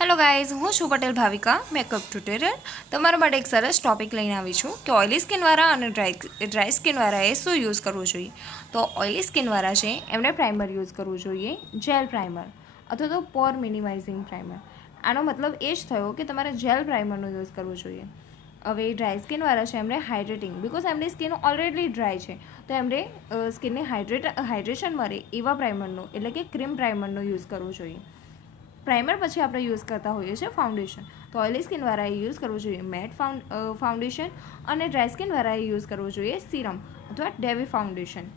Hello guys, હું છું Patel Bhavika makeup tutorial. તમારા માટે એક સરસ ટોપિક લઈને આવી છું કે ઓઇલી સ્કિનવાળા અને ડ્રાય સ્કિનવાળાએ શું યુઝ કરવું જોઈએ. તો ઓઇલી સ્કિનવાળા છે એમણે પ્રાઇમર યુઝ કરવું જોઈએ, જેલ પ્રાઇમર અથવા તો પોર મિનિમાઇઝિંગ પ્રાઇમર. આનો મતલબ એ જ થયો કે તમારે જેલ પ્રાઇમરનો યુઝ કરવો જોઈએ. હવે ડ્રાય સ્કિનવાળા છે એમણે હાઇડ્રેટિંગ, બિકોઝ એમની સ્કિન ઓલરેડી ડ્રાય છે, તો એમણે સ્કિનને હાઇડ્રેશન મળે એવા પ્રાઇમરનો એટલે કે ક્રીમ પ્રાઇમરનો યુઝ કરવો જોઈએ. પ્રાઇમર પછી આપણે યુઝ કરતા હોઈએ છીએ ફાઉન્ડેશન. તો ઓઇલી સ્કિનવાળાએ યુઝ કરવું જોઈએ મેટ ફાઉન્ડેશન અને ડ્રાય સ્કિનવાળાએ યુઝ કરવું જોઈએ સિરમ અથવા ડેવી ફાઉન્ડેશન.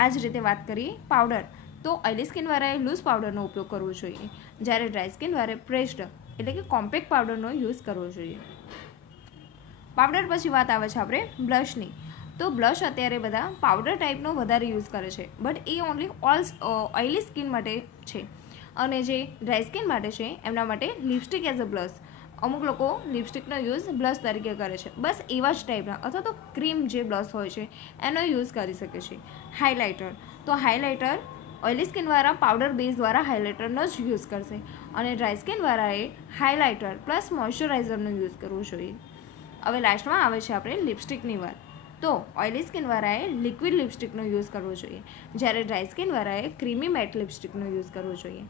આ જ રીતે વાત કરીએ પાવડર, તો ઓઇલી સ્કિનવાળાએ લૂઝ પાવડરનો ઉપયોગ કરવો જોઈએ, જ્યારે ડ્રાય સ્કિનવાળાએ પ્રેસ્ડ એટલે કે કોમ્પેક્ટ પાવડરનો યુઝ કરવો જોઈએ. પાવડર પછી વાત આવે છે આપણે બ્લશની. તો બ્લશ અત્યારે બધા પાવડર ટાઈપનો વધારે યુઝ કરે છે, but A only oily skin માટે છે. અને જે ડ્રાય સ્કિન માટે છે એમના માટે લિપસ્ટિક એઝ અ બ્લશ, અમુક લોકો લિપસ્ટિકનો યુઝ બ્લશ તરીકે કરે છે, બસ એવા જ ટાઈપના અથવા તો ક્રીમ જે બ્લશ હોય છે એનો યુઝ કરી શકે છે. હાઇલાઇટર, તો હાઇલાઇટર ઓઇલી સ્કિનવાળા પાવડર બેઝ દ્વારા હાઇલાઇટરનો જ યુઝ કરશે અને ડ્રાય સ્કિનવાળાએ હાઇલાઇટર પ્લસ મોઇશ્ચરાઇઝરનો યુઝ કરવો જોઈએ. હવે લાસ્ટમાં આવે છે આપણે લિપસ્ટિકની વાત. તો ઓઇલી સ્કિનવાળાએ લિક્વિડ લિપસ્ટિકનો યુઝ કરવો જોઈએ, જ્યારે ડ્રાય સ્કિનવાળાએ ક્રીમી મેટ લિપસ્ટિકનો યુઝ કરવો જોઈએ.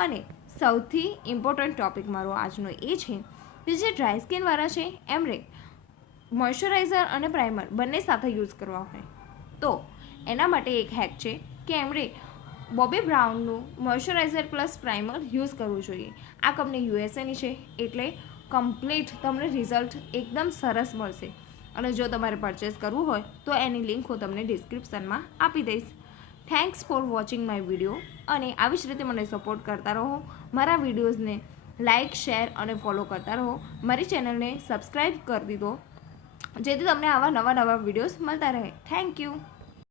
અને સૌથી ઇમ્પોર્ટન્ટ ટોપિક મારો આજનો એ છે કે જે ડ્રાય સ્કિનવાળા છે એમણે મોઇશ્ચરાઇઝર અને પ્રાઇમર બંને સાથે યુઝ કરવા હોય તો એના માટે એક હેક છે કે એમણે બોબી બ્રાઉનનું મોઇશ્ચરાઇઝર પ્લસ પ્રાઇમર યુઝ કરવું જોઈએ. આ કંપની યુએસએની છે એટલે કમ્પ્લીટ તમને રિઝલ્ટ એકદમ સરસ મળશે. અને જો તમારે પરચેસ કરવું હોય તો એની લિંક હું તમને ડિસ્ક્રિપ્શનમાં આપી દઈશ. Thanks for watching my video. અને આવી જ રીતે મને સપોર્ટ કરતા રહો, મારા વિડીયોઝને લાઇક, શેર અને ફોલો કરતા રહો. મારી ચેનલને સબસ્ક્રાઈબ કરી દીધો જેથી તમને આવા નવા વિડીયોઝ મળતા રહે. Thank you.